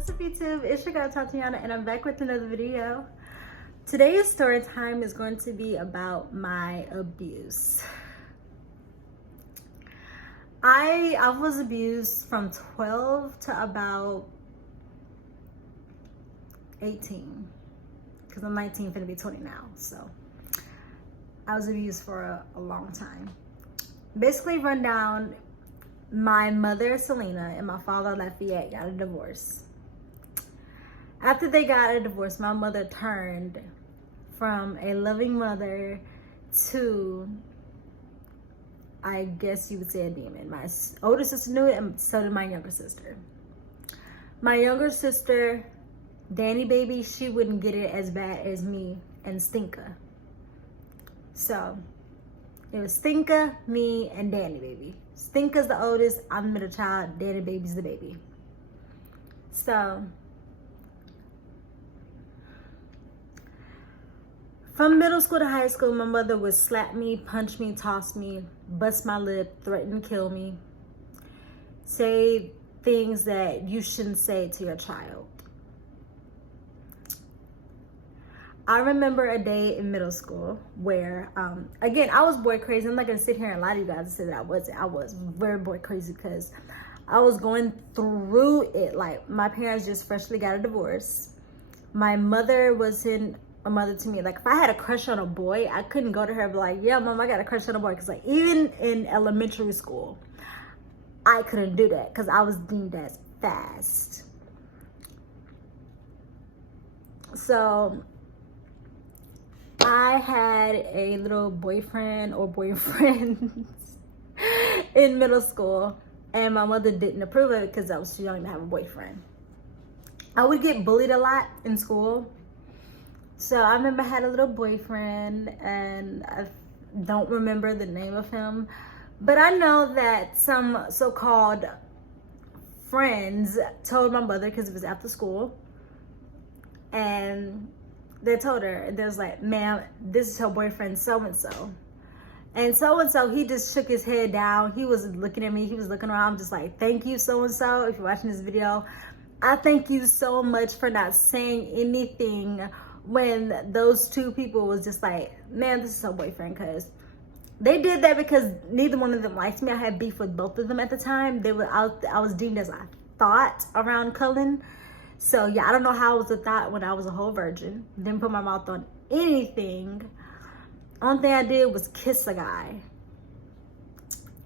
What's up YouTube? It's your girl Tatiana and I'm back with another video. Today's story time is going to be about my abuse. I was abused from 12 to about 18 because I'm 19, finna be 20 now. So I was abused for a long time. Basically run down, my mother Selena and my father Lafayette got a divorce. After they got a divorce, my mother turned from a loving mother to, I guess you would say, a demon. My older sister knew it, and so did my younger sister. My younger sister, Danny baby, she wouldn't get it as bad as me and Stinka. So it was Stinka, me, and Danny baby. Stinka's the oldest, I'm the middle child, Danny baby's the baby. So from middle school to high school, my mother would slap me, punch me, toss me, bust my lip, threaten to kill me, say things that you shouldn't say to your child. I remember a day in middle school where, again, I was boy crazy. I'm not gonna sit here and lie to you guys and say that I wasn't. I was very boy crazy because I was going through it. Like, my parents just freshly got a divorce. My mother wasn't a mother to me. Like, if I had a crush on a boy, I couldn't go to her and be like, yeah, mom, I got a crush on a boy. Because, like, even in elementary school, I couldn't do that because I was deemed as fast. So I had a little boyfriend or boyfriends in middle school, and my mother didn't approve of it because I was too young to have a boyfriend. I would get bullied a lot in school. So I remember I had a little boyfriend, and I don't remember the name of him, but I know that some so-called friends told my mother, because it was after school, and they told her, they was like, ma'am, this is her boyfriend so-and-so. And so-and-so, he just shook his head down. He was looking at me, he was looking around. I'm just like, thank you, so-and-so. If you're watching this video, I thank you so much for not saying anything when those two people was just like, man, this is her boyfriend. Because they did that because neither one of them liked me. I had beef with both of them at the time. They were out. I was deemed as a thought around Cullen. So yeah, I don't know how I was a thought when I was a whole virgin. Didn't put my mouth on anything. Only thing I did was kiss a guy.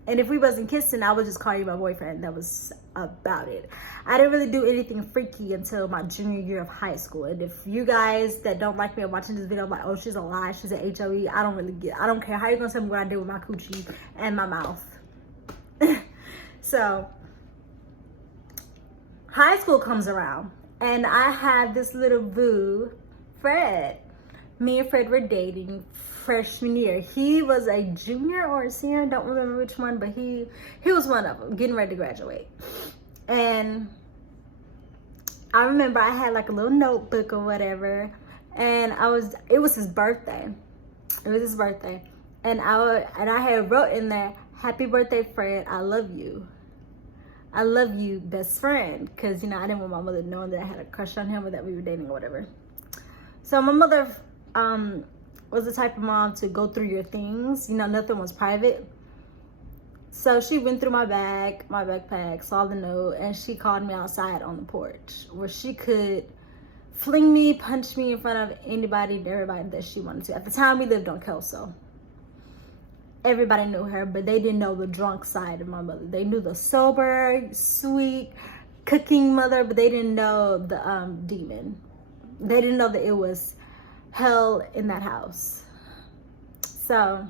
And if we wasn't kissing, I would just call you my boyfriend. That was about it. I didn't really do anything freaky until my junior year of high school. And if you guys that don't like me are watching this video, I'm like, oh, she's a lie, she's an HOE. I don't care how you gonna tell me what I did with my coochie and my mouth. So high school comes around, and I had this little boo, Fred. Me and Fred were dating freshman year. He was a junior or a senior, don't remember which one, but he was one of them, getting ready to graduate. And I remember I had like a little notebook or whatever, and it was his birthday. It was his birthday. And I had wrote in there, happy birthday, Fred, I love you. I love you, best friend. Because, you know, I didn't want my mother knowing that I had a crush on him or that we were dating or whatever. So my mother was the type of mom to go through your things. You know, nothing was private. So she went through my backpack, saw the note, and she called me outside on the porch where she could fling me, punch me in front of anybody and everybody that she wanted to. At the time, we lived on Kelso. Everybody knew her, but they didn't know the drunk side of my mother. They knew the sober, sweet, cooking mother, but they didn't know the demon. They didn't know that it was hell in that house. So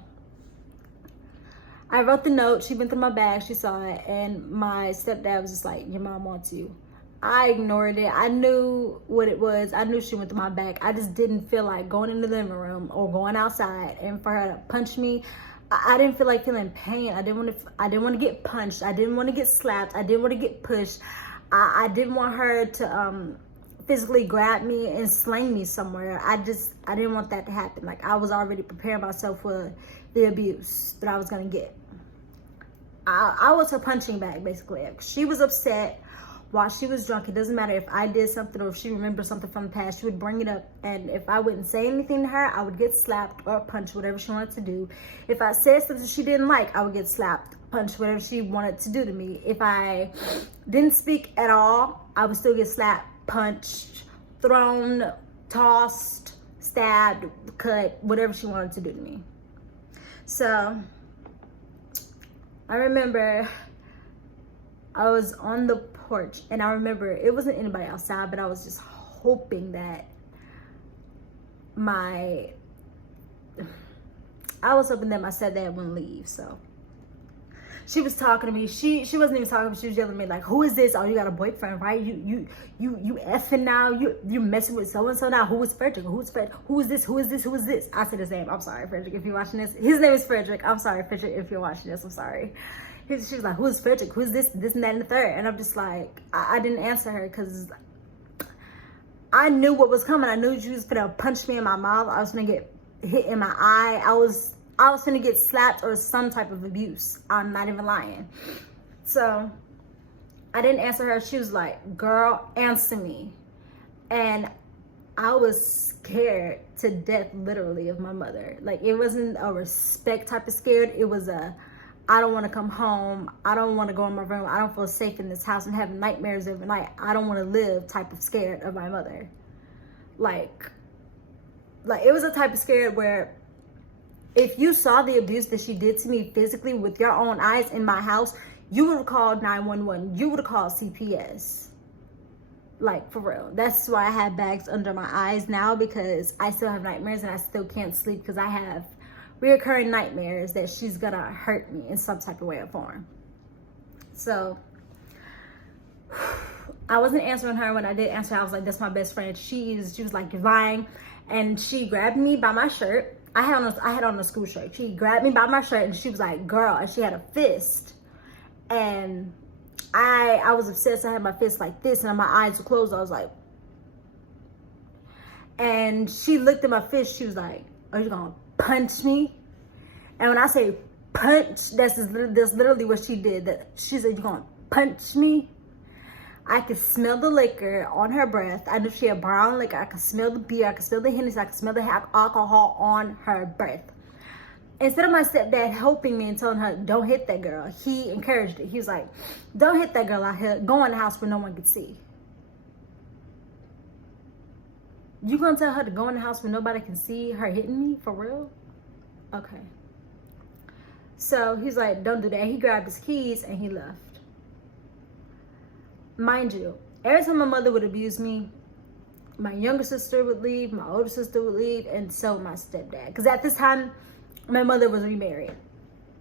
I wrote the note. She went through my bag. She saw it. And my stepdad was just like, your mom wants you. I ignored it. I knew what it was. I knew she went through my bag. I just didn't feel like going in the living room or going outside and for her to punch me. I didn't feel like feeling pain. I didn't want to get punched. I didn't want to get slapped. I didn't want to get pushed. I didn't want her to physically grab me and sling me somewhere. I didn't want that to happen. Like, I was already preparing myself for the abuse that I was gonna get. I was her punching bag, basically. She was upset while she was drunk. It doesn't matter if I did something or if she remembers something from the past, she would bring it up. And if I wouldn't say anything to her, I would get slapped or punched, whatever she wanted to do. If I said something she didn't like, I would get slapped, punched, whatever she wanted to do to me. If I didn't speak at all, I would still get slapped, punched, thrown, tossed, stabbed, cut, whatever she wanted to do to me. So I remember I was on the porch, and I remember it wasn't anybody outside, but I was just hoping that my stepdad wouldn't leave. So she was talking to me. She wasn't even talking to me. She was yelling at me like, "Who is this? Oh, you got a boyfriend, right? You effing now. You messing with so and so now. Who is Frederick? Who is Fred? Who is this? Who is this? Who is this?" I said his name. I'm sorry, Frederick, if you're watching this. His name is Frederick. I'm sorry, Frederick, if you're watching this. I'm sorry. She was like, "Who is Frederick? Who's this and that and the third?" And I'm just like, I didn't answer her because I knew what was coming. I knew she was gonna punch me in my mouth. I was gonna get hit in my eye. I was gonna get slapped or some type of abuse. I'm not even lying. So I didn't answer her. She was like, "Girl, answer me." And I was scared to death, literally, of my mother. Like, it wasn't a respect type of scared. It was a, I don't want to come home. I don't want to go in my room. I don't feel safe in this house and having nightmares every night. I don't want to live type of scared of my mother. Like it was a type of scared where if you saw the abuse that she did to me physically with your own eyes in my house, you would have called 911. You would have called CPS. Like, for real. That's why I have bags under my eyes now, because I still have nightmares and I still can't sleep because I have reoccurring nightmares that she's gonna hurt me in some type of way or form. So I wasn't answering her. When I did answer, I was like, "That's my best friend." She was like, "You're lying." And she grabbed me by my shirt. I had on a school shirt. She grabbed me by my shirt and she was like, "Girl," and she had a fist. And I was obsessed. I had my fist like this and my eyes were closed. I was like, and she looked at my fist. She was like, "Are you gonna punch me?" And when I say punch, that's literally what she did. That she said, "You gonna punch me?" I could smell the liquor on her breath. I knew she had brown liquor. I could smell the beer. I could smell the Hennessy. I could smell the alcohol on her breath. Instead of my stepdad helping me and telling her, "Don't hit that girl," he encouraged it. He was like, "Don't hit that girl out here. Go in the house where no one can see." You gonna tell her to go in the house where nobody can see her hitting me? For real? Okay. So he's like, "Don't do that." He grabbed his keys and he left. Mind you, every time my mother would abuse me, my younger sister would leave, my older sister would leave, and so would my stepdad. Because at this time, my mother was remarried.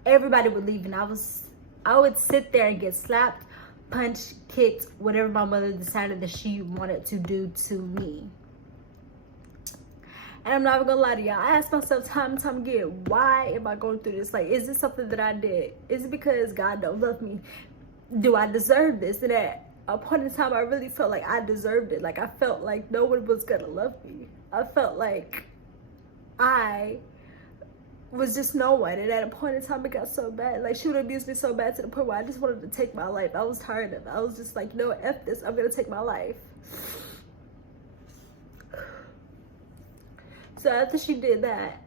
Everybody would leave, and I would sit there and get slapped, punched, kicked, whatever my mother decided that she wanted to do to me. And I'm not even gonna lie to y'all, I ask myself time and time again, why am I going through this? Like, is this something that I did? Is it because God don't love me? Do I deserve this? And at a point in time, I really felt like I deserved it. Like, I felt like no one was gonna love me. I felt like I was just no one. And at a point in time, it got so bad. Like, she would abuse me so bad to the point where I just wanted to take my life. I was tired of it. I was just like, "No, F this. I'm gonna take my life." So after she did that,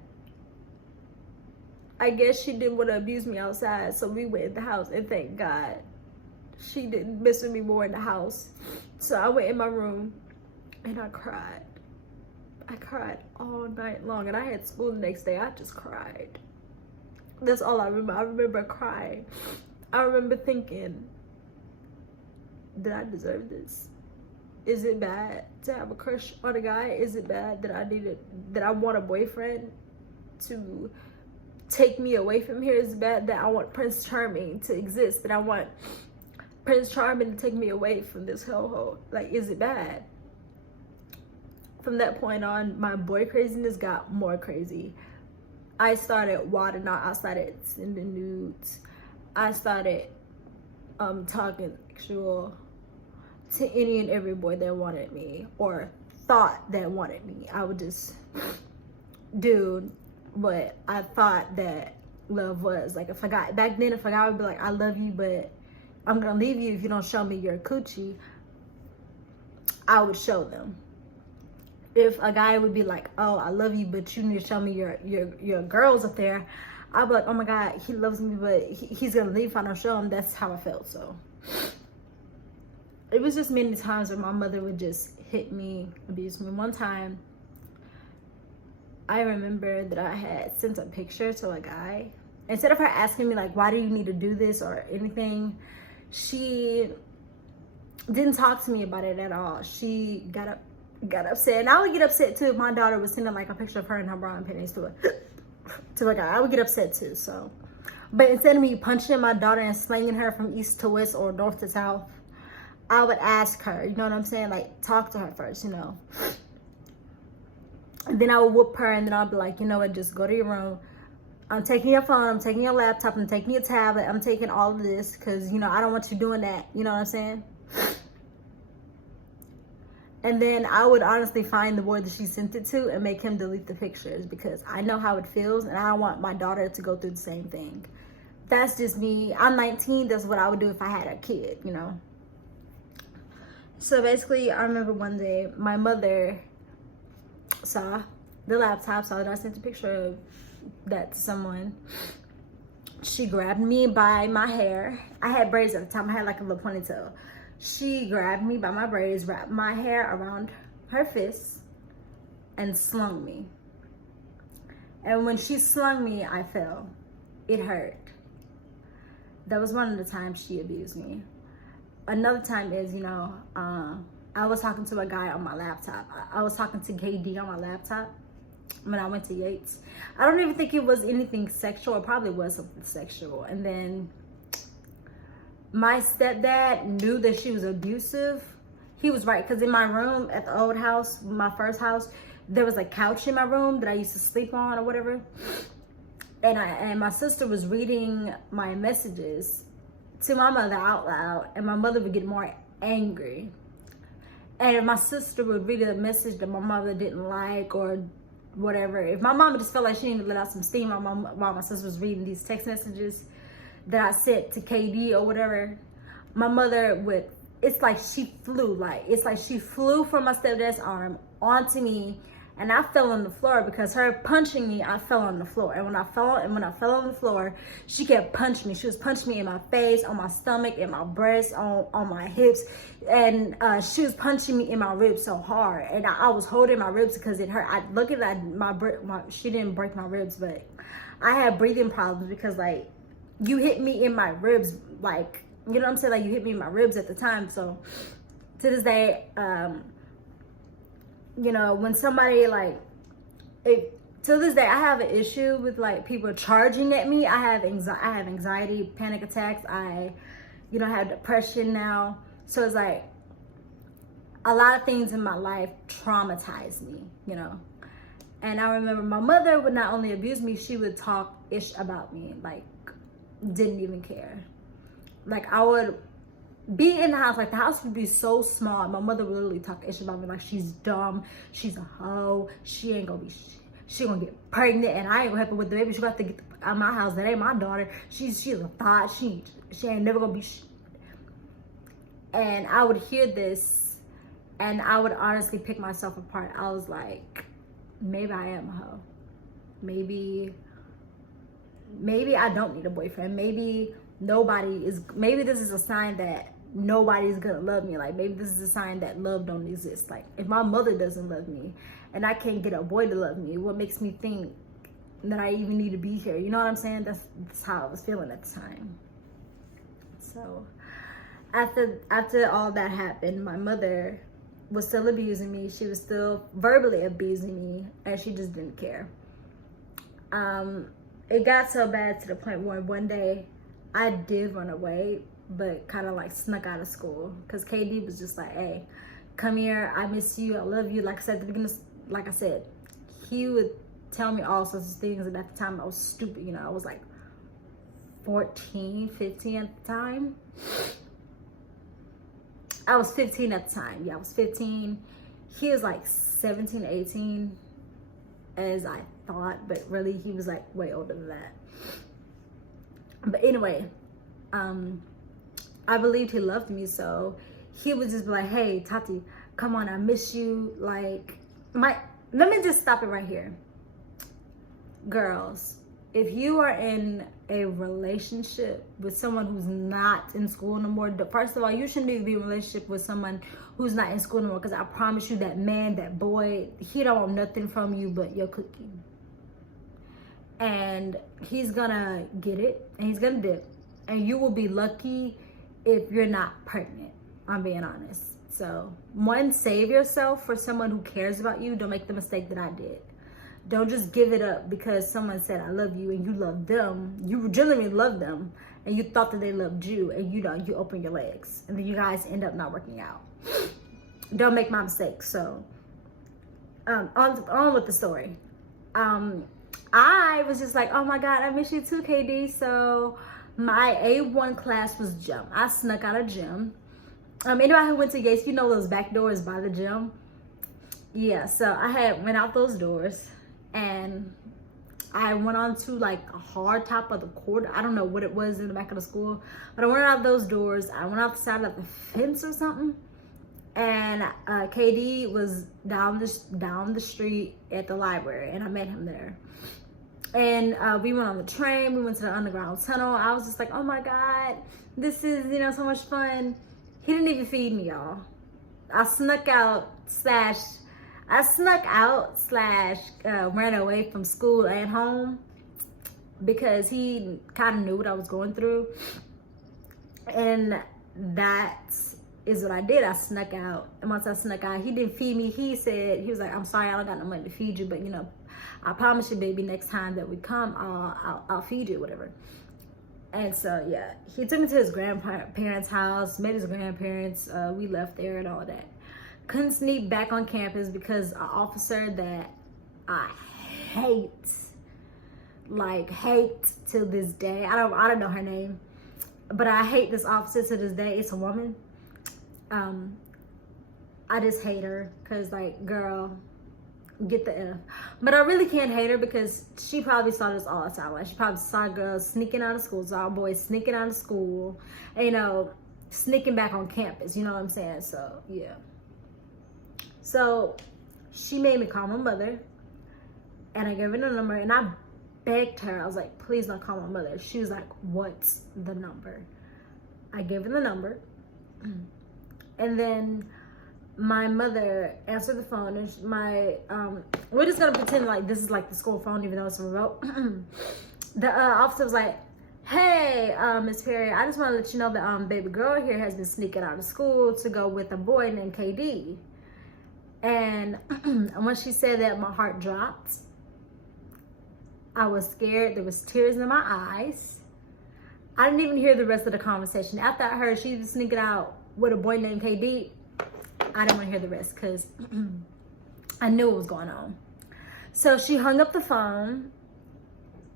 I guess she didn't want to abuse me outside. So we went in the house, and thank God she didn't mess with me more in the house. So I went in my room and I cried. I cried all night long, and I had school the next day. I just cried. That's all I remember. I remember crying. I remember thinking, did I deserve this? Is it bad to have a crush on a guy? Is it bad that I want a boyfriend to take me away from here? Is it bad that I want Prince Charming to exist? That I want Prince Charming to take me away from this hellhole? Like, is it bad? From that point on, my boy craziness got more crazy. I started wilding out. I started sending nudes. I started talking sexual to any and every boy that wanted me or thought that wanted me. I would just do what I thought that love was. Like, if a guy, back then, if a guy would be like, "I love you, but I'm gonna leave you if you don't show me your coochie," I would show them. If a guy would be like, oh, I love you, but you need to show me your girls up there, I'd be like, oh my God, he loves me, but he's gonna leave if I don't show him. That's how I felt. So it was just many times where my mother would just hit me, abuse me. One time, I remember that I had sent a picture to a guy. Instead of her asking me like, why do you need to do this or anything, she didn't talk to me about it at all. She got upset, and I would get upset too if my daughter was sending like a picture of her in her bra and panties to a guy. I would get upset too. So, but instead of me punching my daughter and slinging her from east to west or north to south, I would ask her, you know what I'm saying? Like, talk to her first, you know. And then I would whoop her, and then I'll be like, you know what, just go to your room. I'm taking your phone, I'm taking your laptop, I'm taking your tablet, I'm taking all of this, because, you know, I don't want you doing that. You know what I'm saying? And then I would honestly find the boy that she sent it to and make him delete the pictures, because I know how it feels, and I don't want my daughter to go through the same thing. That's just me. I'm 19. That's what I would do if I had a kid, you know? So basically, I remember one day my mother saw the laptop, saw that I sent a picture of that to someone. She grabbed me by my hair. I had braids at the time. I had like a little ponytail. She grabbed me by my braids, wrapped my hair around her fists, and slung me. And when she slung me, I fell. It hurt. That was one of the times she abused me. Another time is, you know, I was talking to a guy on my laptop. I was talking to KD on my laptop when I went to Yates. I don't even think it was anything sexual. It probably was something sexual. And then my stepdad knew that she was abusive. He was right, because in my room at the old house, my first house, there was a couch in my room that I used to sleep on or whatever. And my sister was reading my messages to my mother out loud, and my mother would get more angry. And if my sister would read a message that my mother didn't like or whatever, if my mama just felt like she needed to let out some steam while my sister was reading these text messages that I sent to KD or whatever, my mother would, it's like she flew from my stepdad's arm onto me, and I fell on the floor. Because her punching me, I fell on the floor. And when I fell on the floor, she kept punching me. She was punching me in my face, on my stomach, in my breast, on my hips, and she was punching me in my ribs so hard. And I was holding my ribs because it hurt. She didn't break my ribs, but I had breathing problems because, like, you hit me in my ribs, like, you know what I'm saying? Like, you hit me in my ribs at the time. So to this day, you know, when somebody, like, to this day, I have an issue with, like, people charging at me. I have anxiety, panic attacks. I, you know, have depression now. So it's like a lot of things in my life traumatized me, you know. And I remember my mother would not only abuse me, she would talk ish about me, like, didn't even care. Like, I would be in the house, like, the house would be so small. My mother would literally talk ish about me, like, she's dumb, she's a hoe, she ain't gonna be she gonna get pregnant, and I ain't gonna help her with the baby. She got to get out of my house. That ain't my daughter. She's a thought. She ain't never gonna be And I would hear this, and I would honestly pick myself apart. I was like, maybe I am a hoe. Maybe I don't need a boyfriend. Maybe this is a sign that nobody's gonna love me. Like, maybe this is a sign that love don't exist. Like, if my mother doesn't love me and I can't get a boy to love me, what makes me think that I even need to be here? You know what I'm saying? That's how I was feeling at the time. So after all that happened, my mother was still abusing me. She was still verbally abusing me, and she just didn't care. It got so bad to the point where one day I did run away, but kind of like snuck out of school, because KD was just like, hey, come here, I miss you, I love you. Like I said at the beginning, like I said, he would tell me all sorts of things, and at the time I was stupid, you know. I was like 14, 15 at the time. I was 15 at the time. Yeah, I was 15. He was like 17, 18, as I thought, but really he was like way older than that. But anyway, I believed he loved me, so he would just be like, hey, Tati, come on, I miss you. Like, let me just stop it right here. Girls, if you are in a relationship with someone who's not in school no more, first of all, you shouldn't even be in a relationship with someone who's not in school no more, because I promise you that man, that boy, he don't want nothing from you but your cookie. And he's gonna get it, and he's gonna dip, and you will be lucky if you're not pregnant. I'm being honest. So, one, save yourself for someone who cares about you. Don't make the mistake that I did. Don't just give it up because someone said I love you and you love them. You genuinely love them and you thought that they loved you, and you open your legs and then you guys end up not working out. Don't make my mistake. So on with the story. I was just like, oh my God, I miss you too, KD. So my A1 class was gym. I snuck out of gym. Anybody who went to Gates, you know those back doors by the gym. Yeah, so I went out those doors. And I went on to like a hard top of the court. I don't know what it was in the back of the school, but I went out those doors. I went out the side of the fence or something. And KD was down the street at the library, and I met him there. And we went on the train. We went to the underground tunnel. I was just like, oh my God, this is, so much fun. He didn't even feed me, y'all. I snuck out ran away from school and home because he kind of knew what I was going through. And that is what I did. I snuck out. And once I snuck out, he didn't feed me. He was like, I'm sorry, I don't got no money to feed you, but I promise you, baby, next time that we come, I'll feed you, whatever. And so, yeah, he took me to his grandparents' house, met his grandparents. We left there and all of that. Couldn't sneak back on campus because an officer that I hate to this day. I don't know her name, but I hate this officer to this day. It's a woman. I just hate her because, like, girl, get the F. But I really can't hate her because she probably saw this all the time. Like, she probably saw girls sneaking out of school, saw boys sneaking out of school, and, sneaking back on campus. You know what I'm saying? So, yeah. So she made me call my mother, and I gave her the number, and I begged her. I was like, please don't call my mother. She was like, what's the number? I gave her the number, and then my mother answered the phone, and we're just gonna pretend like this is like the school phone, even though it's remote. The officer was like, hey, Miss Perry, I just want to let you know that baby girl here has been sneaking out of school to go with a boy named KD. And when she said that, my heart dropped. I was scared. There was tears in my eyes. I didn't even hear the rest of the conversation. After I heard she was sneaking out with a boy named KD, I didn't want to hear the rest because I knew what was going on. So she hung up the phone,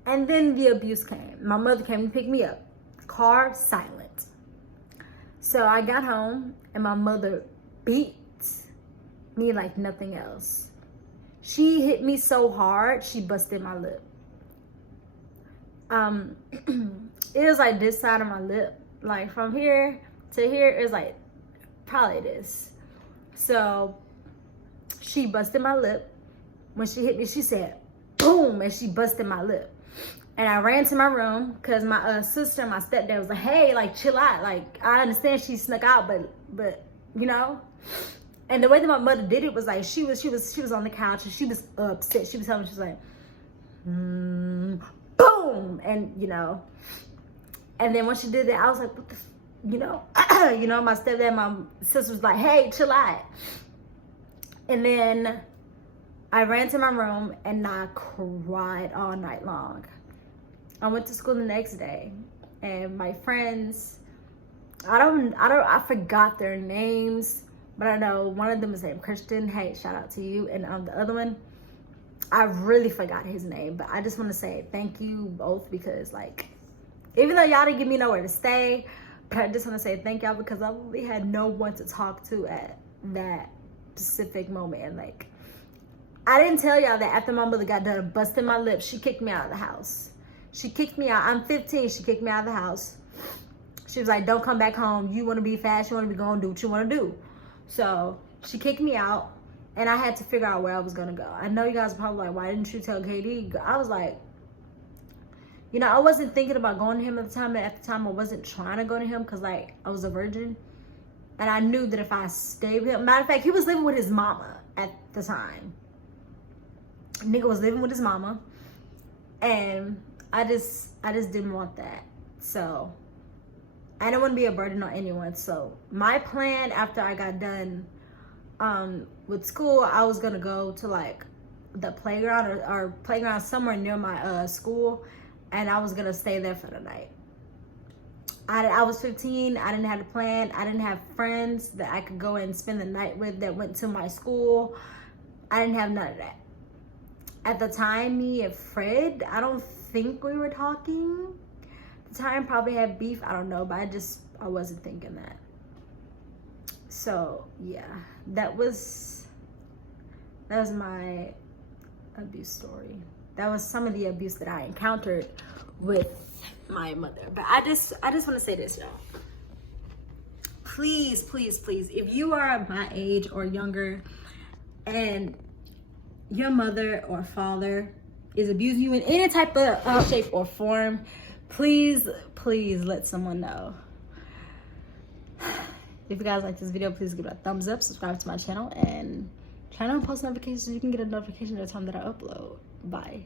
and then the abuse came. My mother came to pick me up. Car silent. So I got home, and my mother beat me like nothing else. She hit me so hard, she busted my lip. It was like this side of my lip. Like from here to here, it was like probably this. So she busted my lip. When she hit me, she said, boom, and she busted my lip. And I ran to my room because my sister and my stepdad was like, hey, like, chill out. Like, I understand she snuck out, but And the way that my mother did it was like, she was on the couch and she was upset. She was telling me, she was like, boom. And, and then when she did that, I was like, what the, my stepdad, my sister was like, hey, chill out. And then I ran to my room and I cried all night long. I went to school the next day, and my friends, I forgot their names, but I know one of them is named Christian. Hey, shout out to you. And the other one, I really forgot his name, but I just want to say thank you both because, like, even though y'all didn't give me nowhere to stay, but I just want to say thank y'all because I really had no one to talk to at that specific moment. And, like, I didn't tell y'all that after my mother got done busting my lips, she kicked me out of the house. She kicked me out. I'm 15. She kicked me out of the house. She was like, don't come back home. You want to be fast. You want to be going, do what you want to do. So she kicked me out, and I had to figure out where I was gonna go. I know you guys are probably like, why didn't you tell KD? I was like, you know, I wasn't thinking about going to him at the time. And at the time, I wasn't trying to go to him because, like, I was a virgin. And I knew that if I stayed with him, matter of fact, he was living with his mama at the time. Nigga was living with his mama. And I just didn't want that. So I didn't want to be a burden on anyone. So my plan after I got done with school, I was gonna go to like the playground or playground somewhere near my school, and I was gonna stay there for the night. I was 15. I didn't have a plan. I didn't have friends that I could go and spend the night with that went to my school. I didn't have none of that. At the time, me and Fred, I don't think we were talking. At the time, probably had beef. I don't know, but I wasn't thinking that. So yeah, that was my abuse story. That was some of the abuse that I encountered with my mother. But I just want to say this, y'all. Please, please, please, if you are my age or younger and your mother or father is abusing you in any type of shape or form, please, please let someone know. If you guys like this video, please give it a thumbs up, subscribe to my channel, and turn on post notifications so you can get a notification every time that I upload. Bye.